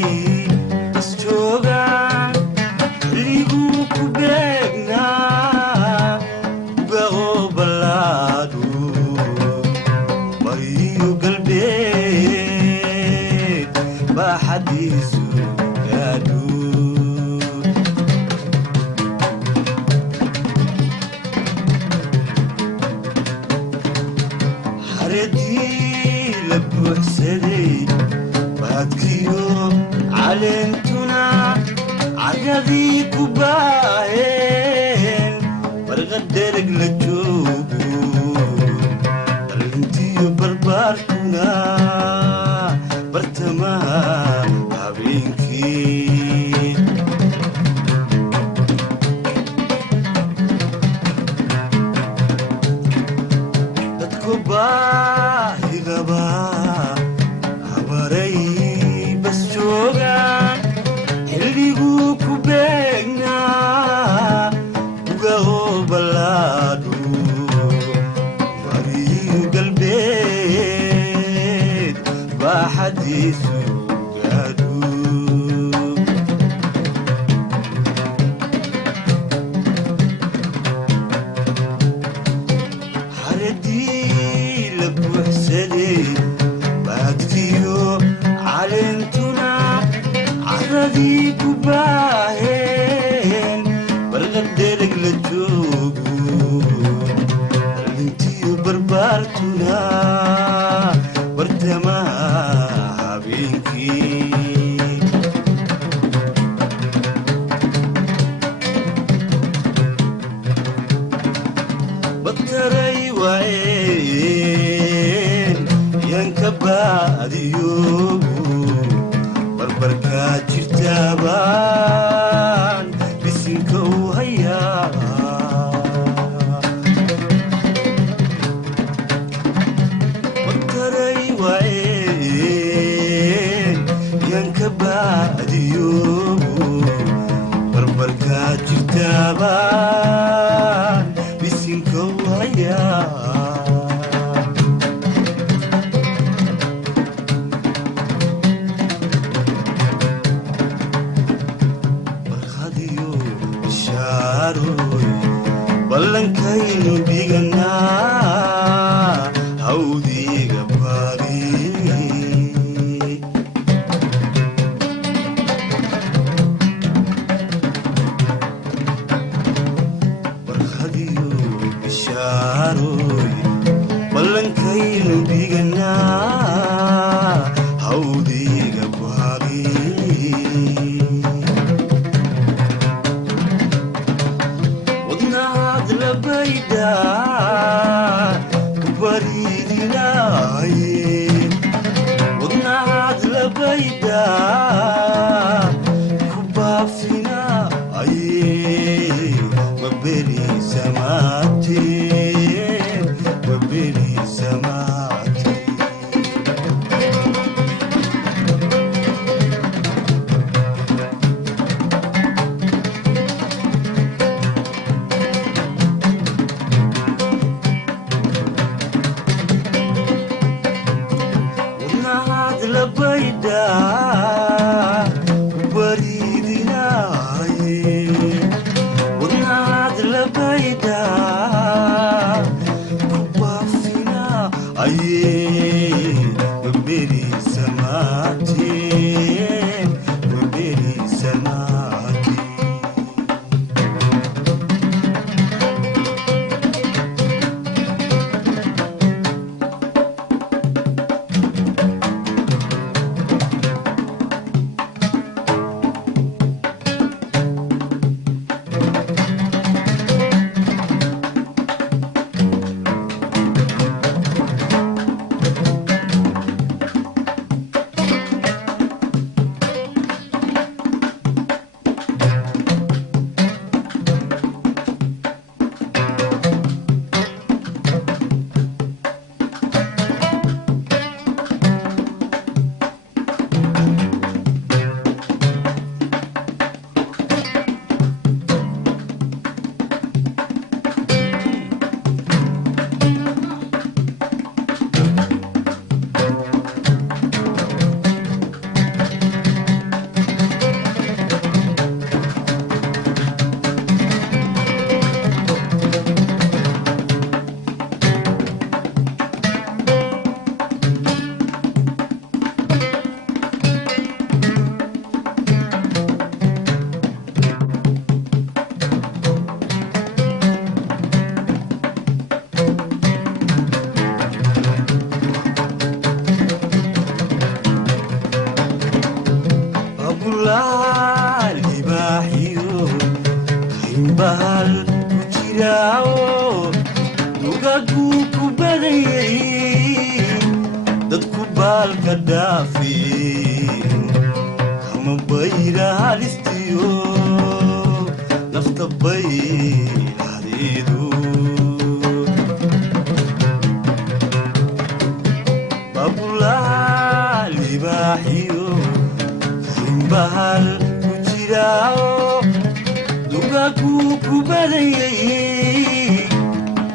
habaray bas joogaan xilliguu ku beegnaa uga oo ballaadhu bariyo galbeed baaxadiisu gaadhu حردي لبوحسدي بادكيو علمتنا عقدي كوباين برغدرق لجوبو علمتيو برباركنا برتما هابينكي باهي غبا habaray bas joogaan xilliguu ku beegnaa uga oo ballaadhu bariyo galbeed baaxadiisu gaadhu بادكيو علمتنا عرضي كوباين برغدرق لجوبو علمتيو بربارتنا برتما هابينكي بطري وعين ينكباديو بربركا جرتابان بسنكو هيا بطري وعين ينكباديو بربركا جرتابان بسنكو هيا ballankaynu dhiganaa hawdiga baari babulaal libaaxiyo haynbahal ku jiraawo lugaguu ku badayay dadku baalka dhaafin kama bayra halistiyo nafta bayladeedu babulaal libaaxiyo haynbahal ku jiraawo lugaguu ku badayay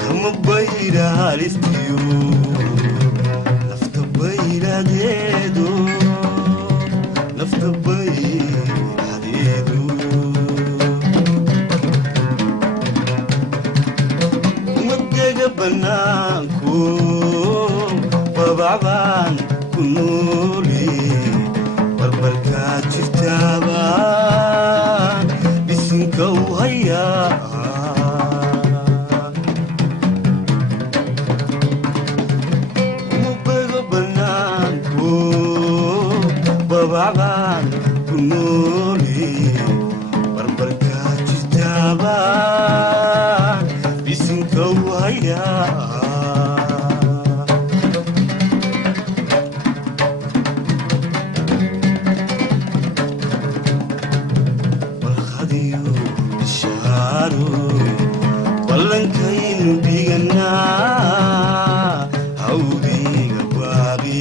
kama bayra halistiyo nafta bayladeedu nafta bayladeedu umadega banaanku babacbaan ku noole barbarkaad jirtaabaan bisinka u hayaa babacbaan ku noole barbarkaad jirtaabaan bisinka u hayaa balqadiyo bishaaroy ballankaynu dhiganaa hawdiga baaqi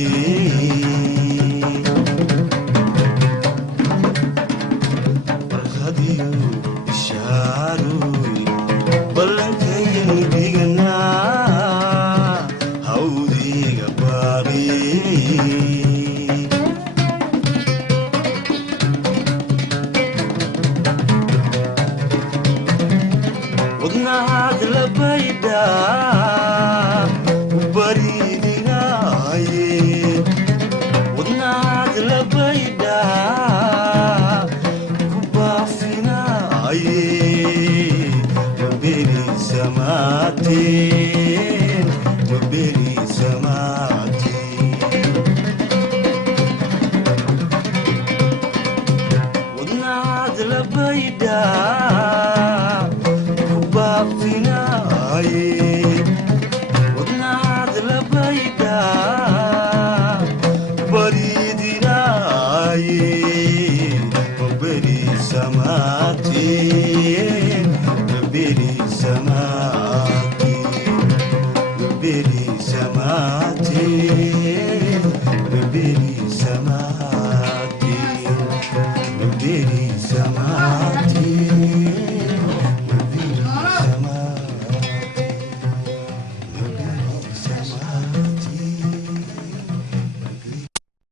ballankaynu dhiganaa hawdiga baaqi wadnahaad la baydhaa u baridinaaye wadnahaad la baydhaa ku baafinaaye maberi samaateen maberi samaateen wadnahaad la baydhaa ku baafinaaye wadnahaad la baydhaa baridinaaye maberi samaateen maberi samaateen maberi samaateen maberi samaateen